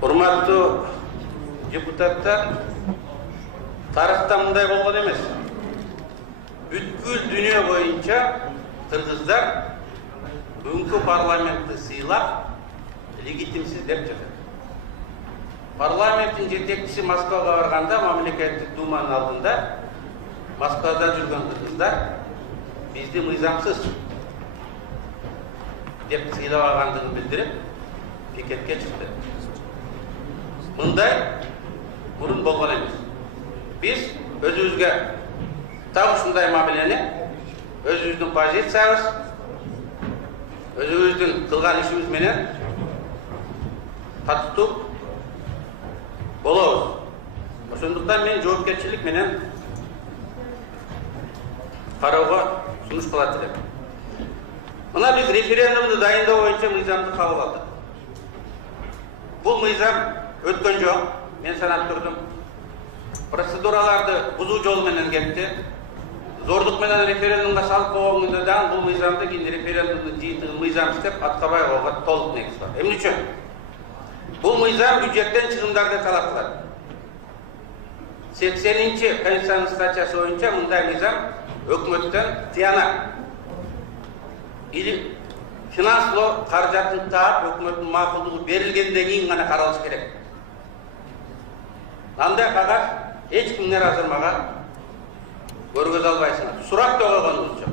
Урматтуу депутаттар, тарыхта мындай болгон эмес. Бүткүл дүйнө боюнча кыргыздар бүгүнкү парламентти сыйлап, легитимсиз деп жатат. Парламенттин жетекчиси Москвага барганда, мамлекеттик думанын алдында Москвада жүргөн кыргыздар бизди мыйзамсыз деп сыйлап алгандыгын билдирип, пикетке чыкты. Мындай мурун болгон эмес. Биз өзүбүзгө так ушундай мамилени, өзүбүздүн позициябыз, өзүбүздүн кылган ишибиз менен татыктуу болобуз. Ошондуктан мен жоопкерчилик менен кароого сунуш кылат элем. Мына биз референдумду дайындоо боюнча мыйзамды кабыл алдык. Бул мыйзам өткөн жок, мен санап турдум. Процедураларды бузуу жол менен кетти. Зордук менен референдумга салып койгондо да бул мыйзамды кийин референдумдун жыйынтыгын мыйзам иштеп аткабай койгонго толук негиз бар. Эмне үчүн? Бул мыйзам бюджеттен чыгымдарды талап кылат. 80-нчи Конституциянын статьясы боюнча мындай мыйзам өкмөттөн тыянат. Или финанслоо каражатын таап өкмөттүн макулдугу берилгенден кийин гана каралыш керек. Андай кагаз эч кимден азырмага көргөзө албайсыңар. Сурак да койгонубуз жок.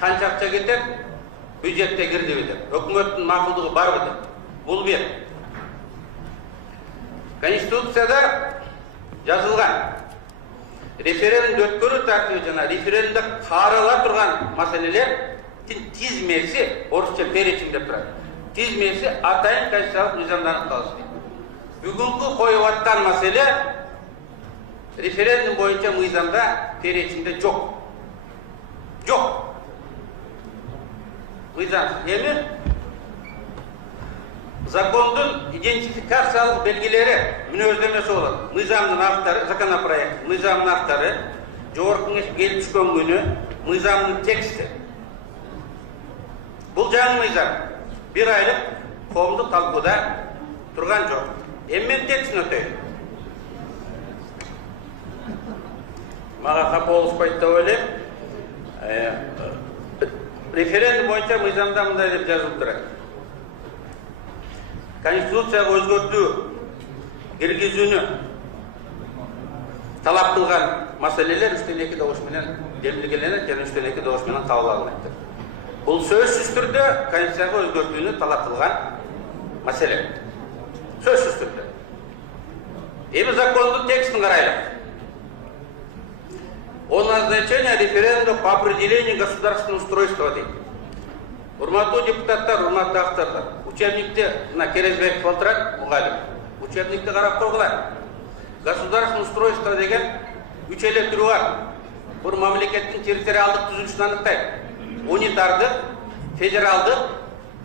Канча акча кетет, бюджетте кирдиби деп, өкмөттүн макулдугу барбы деп. Бул бир. Конституцияда жазылган референдум өткөрүү тартиби жана референдумда карала турган маселелердин тизмеси, орусча перечень деп турат. Тизмеси атайын конституциялык мыйзамда аныкталышы дейт. Бүгүнкү коюп аткан маселе референдум боюнча мыйзамда перечинде жок. Жок. Мыйзам эми закондун идентификациялык белгилери мүнөздөмөсү болот. Мыйзамдын автору, законопроект, мыйзамдын автору, жогорку кеңеш келип түшкөн күнү, мыйзамдын тексти. Бул жаңы мыйзам 1 айлык коомдук талкууда турган жок. Эми мен текстин өтөйүн. Мага капа болушпайт деп ойлойм. Референдум боюнча мыйзамда мындай деп жазылып турат. Конституцияга өзгөртүү киргизүүнү талап кылган маселелер 3/2 добуш менен демилгеленет жана 3/2 добуш менен кабыл алынат. Бул сөзсүз түрдө Конституцияга өзгөртүүнү талап кылган маселе. Сөзсүз түрдө. Эми закондун текстин карайлык. О назначении референдума по определению государственного устройства дейт. Урматтуу депутаттар, урматтуу авторлор, учебникте на Керезбек Фолтрат мугалим. Учебникте карап койгула. Государственное устройство деген 3 эле түрү бар. Бул мамлекеттин территориалдык түзүлүшүн аныктайт. Унитардык, федералдык,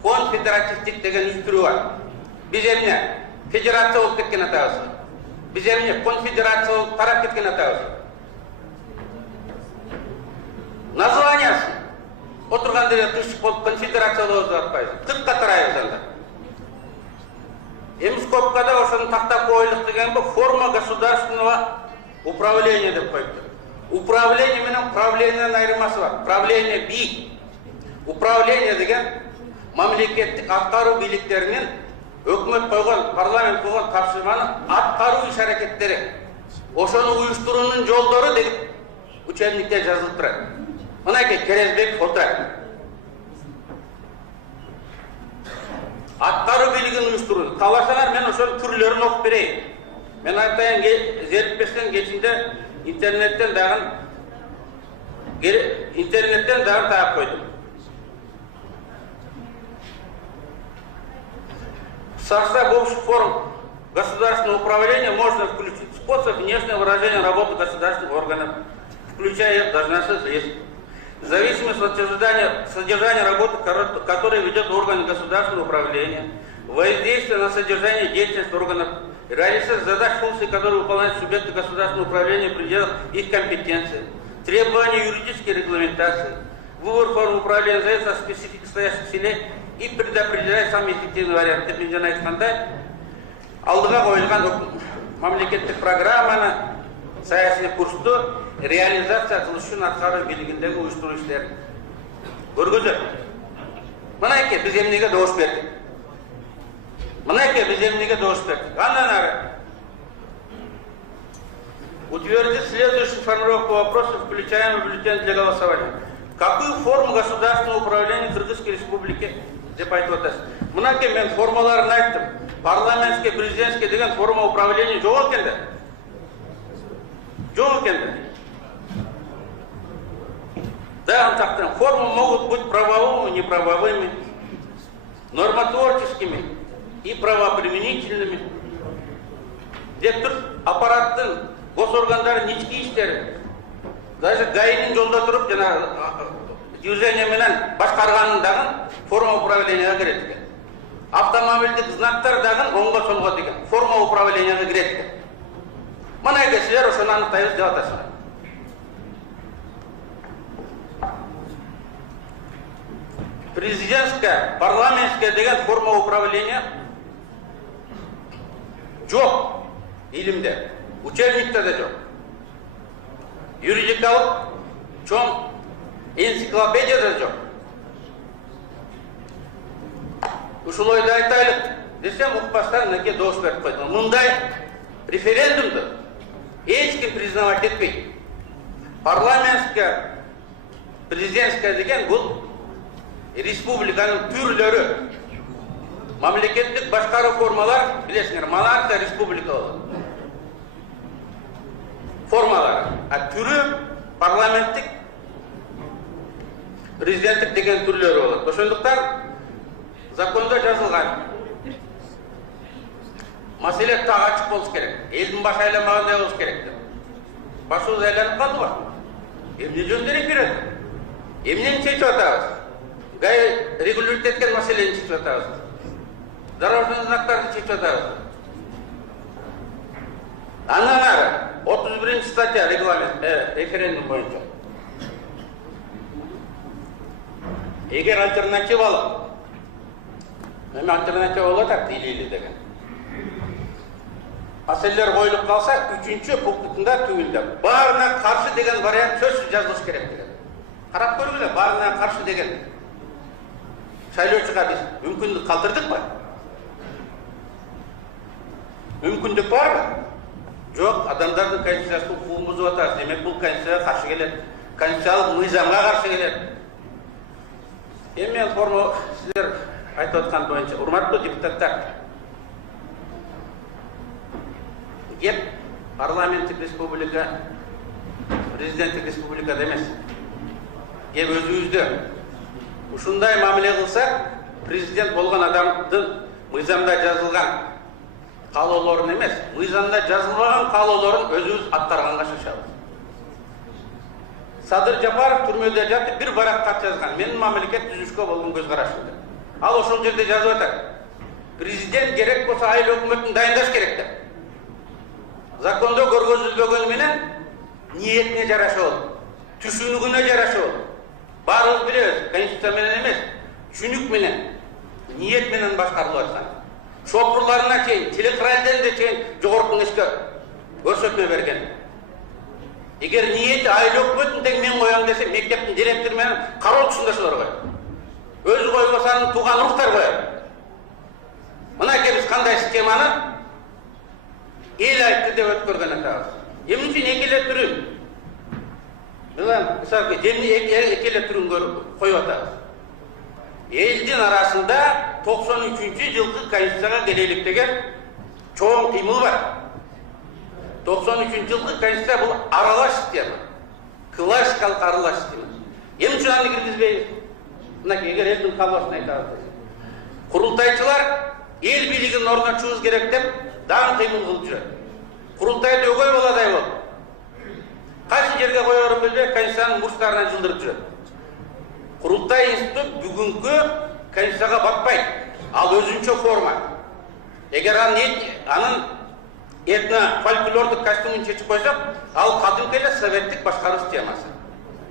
конфедеративдик деген 3 түрү бар. Биз эмне? Федерация болуп кеткен атабыз. Биз эмне? Конфедерация болуп тарап кеткен атабыз. Названиясы отурган деле тышчык болуп конфедерация болуп атпайбыз. Тыкка тарайбыз анда. Эми скобкада ошону тактап коелук деген бу форма государственного управления деп коюптур. Управление менен правлениянын айырмасы бар. Правление бийик. Управление деген мамлекеттик аткаруу бийликтеринин өкмөт койгон, парламент койгон тапшырманы аткаруу иш-аракеттери. Ошону уюштуруунун жолдору деп учебникте жазылып турат. Мынакей Керезбек Фолтрат. Аткаруу бийлигин уюштуруу. Кааласаңар мен ошонун түрлөрүн окуп берейин. Мен айтайын, зерттепесен кечинде интернеттен дагы таап койдум. В состав общих форм государственного управления можно включить способ внешнего выражения работы государственных органов, включая их должностных лиц. В зависимости от содержания работы, которое ведет орган государственного управления, воздействие на содержание деятельности органов, реализация задач, функций, которые выполняют субъекты государственного управления в пределах их компетенции, требования юридической регламентации, выбор форм управления зависит от специфики стоящих в селе и предопределяет самый эффективный вариант. Деп мен жаңа айтқандай, алдыға қойылған мемлекеттік программаны, саяси курсты реализация қылыш үшін атқару билігіндегі uyuşturucular көргізіп. Мынайке біз емнеге дауыс бердік. Мынайке біз емнеге дауыс бердік. Андан ары утвердить следующую формулировку вопросов, включаемый в бюллетень для голосования. Какую форму государственного управления Кыргызской Республики деп айтып отырсыз? Мынайке мен формаларын айттым. Парламентский, президентский деген форма управления жоқ екенде. Жоқ екенде. Да, так, формы могут быть правовыми, неправовыми, нормотворческими и правоприменительными. Деп тұр, аппараттың, госоргандарын нички иштері. Даже ГАИнин жолда тұрып, движение менен башкарганындагы форма управления кирет. Автомобилдик знактар дагы оңго солго деген форма управления кирет. Мына кесилер ошону аныктайбыз деп атасыздар. Президентская, парламентская деген форма управления жоқ илимде, учебникте де жоқ. Юридикалык чоң энциклопедияда жоқ. Ушулойду айтайлык десем, укпастар мынакей дауыс берип койду. Мындай референдумду эч ким признавать этпейт. Парламентская, президентская деген бул республиканын түрлөрү. Мамлекеттик башкаруу формалар, билесиңер, монархия, республика болот. Формалар. А түрү парламенттик, президенттик деген түрлөрү болот. Ошондуктан закондо жазылган. Маселе так ачык болуш керек. Элдин башы айламагандай болуш керек деп. Башыбыз айланып калдыбы? Эмне жөнүндө референдум? Эмнени чечип атабыз? ГАИ регулировать эткен маселени чечип атабыз. Дорожный знактарды чечип атабыз. Андан ары 31 статья регламент референдум боюнча. Эгер альтернативалык, эми альтернатива болот или деген маселелер коюлуп калса, 3-чү пунктунда түгүндө баарына каршы деген вариант сөзсүз жазылыш керек деген. Карап көргүлө, баарына каршы деген. Шайлоочуга биз мүмкүндүк калтырдыкпы? Мүмкүндүк барбы? Жок, адамдардын конституциясын укугун бузуп атабыз. Демек бул конституцияга каршы келет. Конституциялык мыйзамга каршы келет. Эми мен форма силер айтып аткан боюнча, урматтуу депутаттар, кеп парламенттик республика, президенттик республикада эмес. Кеп өзүбүздө ушундай мамиле кылсак, президент болгон адамдын мыйзамда жазылган каалоолорун эмес, мыйзамда жазылбаган каалоолорун өзүбүз аттарганга шашабыз. Садыр Жапаров түрмөдө жатып бир барак кат жазган. Менин мамлекет түзүшкө болгон көз карашым деп. Ал ошол жерде жазып атат. Президент керек болсо айыл өкмөтүн дайындаш керек деп. Закондо көргөзүлбөгөнү менен ниетине жараша болот. Түшүнүгүнө жараша болот. Баарыбыз билебиз, конституция менен эмес, түшүнүк менен, ниет менен башкарылып аткан. Шопурларына чейин, телекралдерде чейин жогорку кеңешке көрсөтмө берген. Эгер ниети айыл өкмөтүн тең мен коям десе, мектептин директору менен кароочусундашылар коет. Өзү койбосо анын тууган уруктар коет. Мынакей биз кандай системаны эл айтты деп өткөргөн атабыз. Эмне үчүн экеле түрүн? Мисалы, экеле түрүн коюп атабыз. Элдин арасында 93-жылкы конституцияга келелик деген чоң кыймыл бар. 93-жылкы конституция бул аралаш система. Классикалык аралаш система. Эмне үчүн аны киргизбейбиз? Мынакей эгер элдин каалоосын айтабыз. Курултайчылар эл бийлигин орнотушубуз керек деп дагы кыймыл кылып жүрөт. Курултайды өгөй баладай болуп, кайсы жерге коерун билбей, конституциянын мурстарына жылдырып жүрөт. Курултай институт бүгүнкү конституцияга батпайт. Ал өзүнчө форма. Эгер анын этно фольклордук костюмун чечип койсок, ал кадимки эле советтик башкаруу системасы.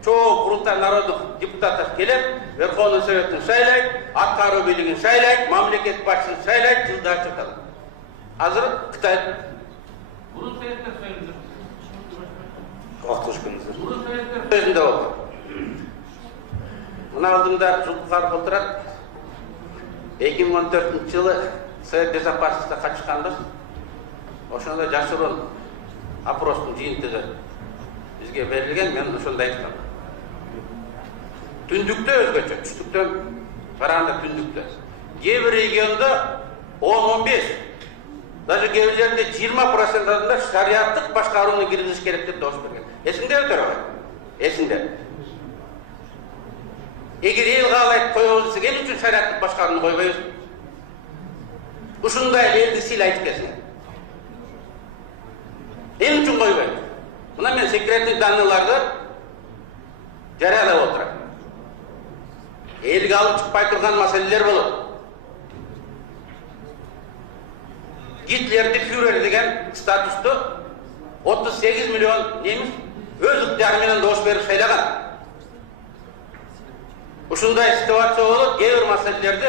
чоң курултай народдук депутаттар келет, Верховный Советтин шайлайт, аткаруу бийлигин шайлайт, мамлекет башчысын шайлайт, жылда чыгат. Азыр Кытай Бурун советтер шайлайды. Актышкыңыздар. Бурун советтер сөзүндө болду. Мына алдымда Жулкар Болтурат 2014-жылы Совет Безопасности качканбыз. Ошондо жашыруун опростун жыйынтыгы бизге берилген, мен ошондо айткам. Түндүктө өзгөчө, түштүктөн караганда түндүктө. Кээ бир региондо 10-15, даже кээ бирлеринде 20% адамдар шариаттык башкарууну киргизиш керек деп добуш берген. Эсиңдеби Төрөгөй? Эсиңде. Эгер эл каалайт коебуз десе, эмне үчүн шариаттык башкарууну койбойбуз? Ушундай элди сыйлайт экенсиң. Эмне үчүн койбойт? Мына мен секретный данныйларды жарыялап отурам. Элге алып чыкпай турган маселелер болот. Гитлерди фюрер деген статусту 38 миллион немис өз ыктыяры менен добуш берип шайлаган. Ушундай ситуация болот, кээ бир маселелерди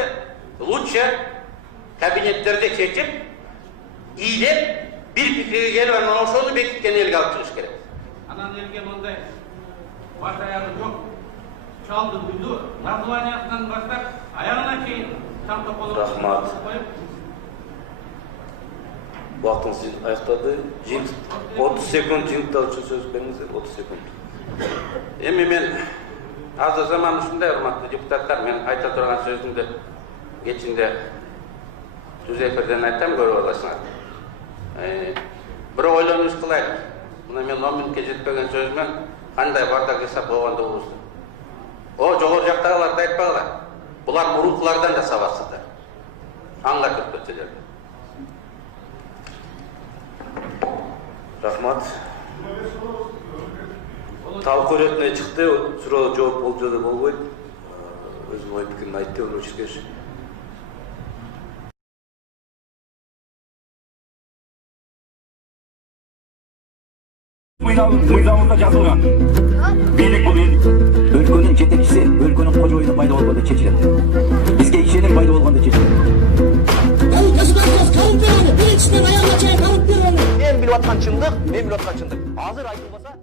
лучше кабинеттерде чечип, ийдеп, бир пикирге келип, анан ошону бекиткен элге алып чыгыш керек. анан элге мындай баш аягы жок. Чалды бүдү, названиясынан баштап аягына чейин там тополоп Рахмат. коюп, Вактыңыз аяктады. 30 секунд жыйынтыктар үчүн сөз бериңиздер. 30 секунд. Эми мен азыр заман ушундай, урматтуу депутаттар, мен айта турган сөзүмдү кечинде түз эфирден айтам, көрүп аласыңар. Бирок ойлонуш кылайлы. Мына мен 10 мүнөткө жетпеген сөзүмөн кандай бардак жасап койгондугубузду. Жогору жактагыларды айтпагыла. Булар мурункулардан да сабатсыздар. Аңгар көпкөтчүлөр. Рахмат. Талкуу иретине чыкты, суроо жооп болжо да болбойт. Өзүнүн ой пикирин айтты, учуркеш. Мыйзамында жазылган. Бийлик бул эл өлкөнүн жетекчиси, өлкөнүн кожоюну пайда болгондо чечилет. Бизге ишеним пайда болгондо чечилет. Мен билип аткан чындык, мен билип аткан чындык. Азыр айтылбаса